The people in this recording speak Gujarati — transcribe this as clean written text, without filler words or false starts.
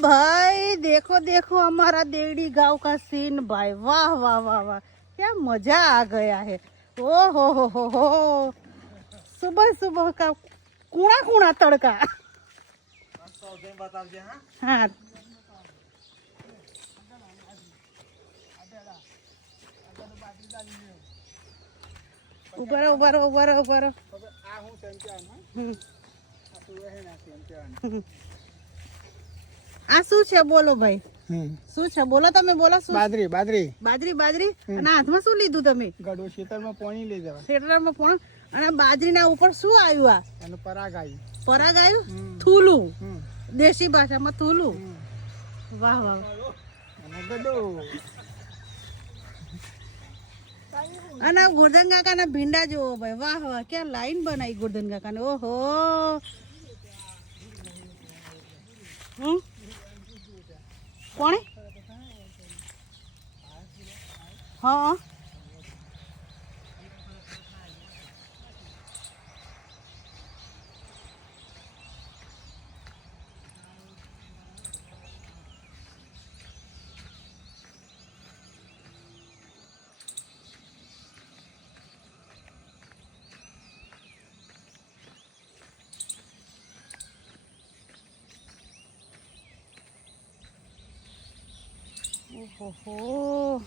भाई देखो देखो हमारा देवड़ी गांव का सीन भाई, वाह वाह वाह वाह, क्या मजा आ गया है। ओ हो, सुबह सुबह का कूड़ा कूड़ा तड़का। हाँ ઉભા આ શું છે બોલો ભાઈ, શું છે બોલો, તમે બોલો શું? બાજરી બાજરી બાજરી બાજરી. અને હાથમાં શું લીધું તમે? ગડો ખેતરમાં પાણી લઈ જવા. ખેતરમાં પણ. અને બાજરીના ઉપર શું આવ્યું? આ એનું પરાગ આવ્યું. પરાગ આવ્યું? થૂલું, દેશી ભાષામાં થૂલું. વાહ વાહ. અને ગડો. અને ગોરધન કાકાના ભીંડા જોવો ભાઈ, વાહ વાહ, ક્યાં લાઈન બનાવી ગોરધન કાકાને. ઓહો. કોણે? હા ઓહો.